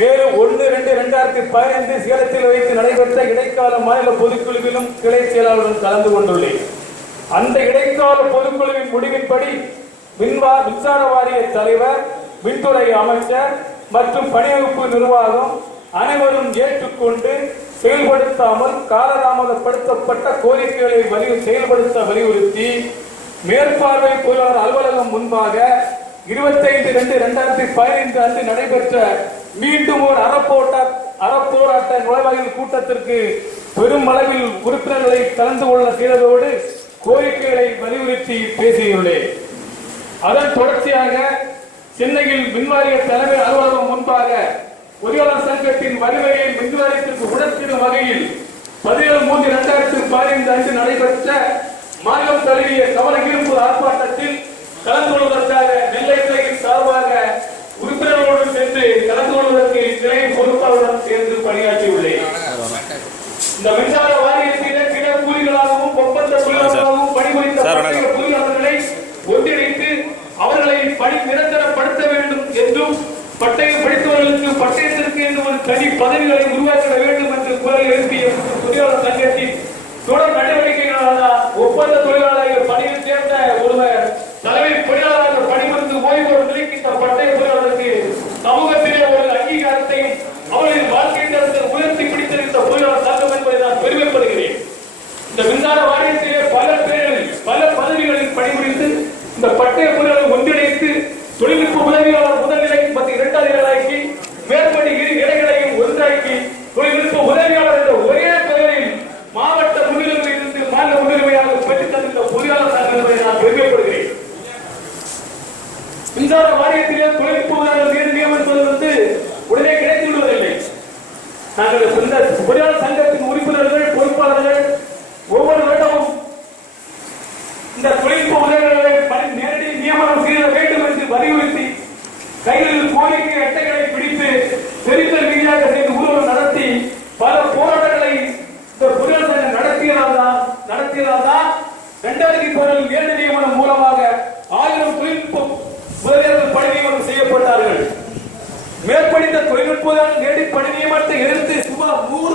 மேலும் 1/2/2015 சேலத்தில் வைத்து நடைபெற்ற இடைக்கால மாநில பொதுக்குழுவிலும் கிளை செயலாளருடன் கலந்து கொண்டுள்ளேன். அந்த இடைக்கால பொதுக்குழுவின் முடிவின்படி மின்சார வாரிய தலைவர், மின்துறை அமைச்சர் மற்றும் பணியமைப்பு நிர்வாகம் அனைவரும் ஏற்றுக்கொண்டு செயல்படுத்தாமல் காலதாமதப்படுத்தப்பட்ட கோரிக்கைகளை செயல்படுத்த வலியுறுத்தி மேற்பார்வை பொறியாளர் அலுவலகம் முன்பாக 25/2/2015 அன்று நடைபெற்ற மீண்டும் ஒரு அறப்போராட்ட நுழைவாயில் கூட்டத்திற்கு பெரும் அளவில் உறுப்பினர்களை கலந்து கொள்ள செய்ததோடு கோரிக்கைகளை வலியுறுத்தி பேசியுள்ளேன். அதன் தொடர்ச்சியாக சென்னையில் மின்வாரிய தலைமை அலுவலகம் முன்பாக பொறியாளர் சங்கத்தின் வலிமையை மின்வாரியத்திற்கு உணர்த்திடும் வகையில் 17/3/2015 அன்று நடைபெற்ற மாநிலம் தழுவிய கவன ஈர்ப்பு ஆர்ப்பாட்டத்தில் கலந்து கொள்வதற்காக நெல்லை கிளையின் சார்பாக உறுப்பினர்களோடு சென்று கலந்து கொள்வதற்கு கிளை பொறுப்பாளருடன் சேர்ந்து பணியாற்றியுள்ளேன். இந்த மின்சார வாரியத்திலே பிற கூலிகளாகவும் ஒப்பந்த தொழிலாளர்களாகவும் பணிபுரிந்த பொறியாளர்களை ஒன்றிணைத்து அவர்களை பணி நிரந்தரப்படுத்த வேண்டும் என்றும் பட்டயம் படித்தவர்களுக்கு பட்டயத்திற்கு என்று ஒரு தனி பதவிகளை உருவாக்க வேண்டும் என்று குரல் எழுப்பிய பொறியாளர் சங்கத்தின் தொடர் நடவடிக்கைகளால் ஒப்பந்த தொழிலாளர்கள் பணியில் சேர்ந்த ஒருவர் தலைமை பொறியாளராக பணிபுரிந்து ஓய்வு நிலைக்கு இந்த பட்டய பொறியாளருக்கு சமூகத்திலே ஒரு அங்கீகாரத்தையும் அவர்களின் வாழ்க்கை தரத்தை உயர்த்தி பிடித்திருந்த பொறியாளர் சங்கம் என்பதை நான் பெருமைப்படுகிறேன். இந்த மின்சார வாரியத்திலே பல பதவிகளில் பணிபுரிந்து இந்த பட்டய பொறியாளர் ஒன்றிணைத்து தொழில்நுட்ப உதவியாளர் முதல்நிலை மற்றும் 2வது நிலைக்கு மேற்படி இரு நிலைகளையும் ஒன்றாக்கி தொழில்நுட்ப உதவியாளர் என்ற ஒரே பெயரில் மாவட்ட முன்னுரிமை இருந்து மாநில முன்னுரிமையாக பெற்றுத் தந்த பொறியாளர் சங்கம் என்பதை நான் பெருமைப்படுகிறேன். மின்சார வாரியத்திலே தொழில்நுட்ப உதவியாளர் நியமிப்பது உடனே கிடைத்து விடுவதில்லை. நாங்கள் இந்த பொறியாளர் சங்கத்தின் உறுப்பினர்கள் பொறுப்பாளர்கள் ஒவ்வொரு வருடமும் இந்த தொழில்நுட்ப உதவியாளர்களை நேரடி நியமனம் செய்ய வேண்டும் என்று வலியுறுத்தி கைகளில் கோரிக்கை அட்டைகளை பிடித்து தெரிந்தல் ரீதியாக செய்து ஊர்வலம் நடத்தி பல போராட்டங்களை இந்த பொறியாளர் சங்கம் நடத்தியதால்தான் 2000 நேரடி நியமனம் மூலமாக 1000 தொழில்நுட்ப உதவியாளர்கள் பணி நியமனம் செய்யப்பட்டார்கள். மேற்படித்த தொழில்நுட்ப நேரடி பணி நியமனத்தை எதிர்த்து சுமார் 100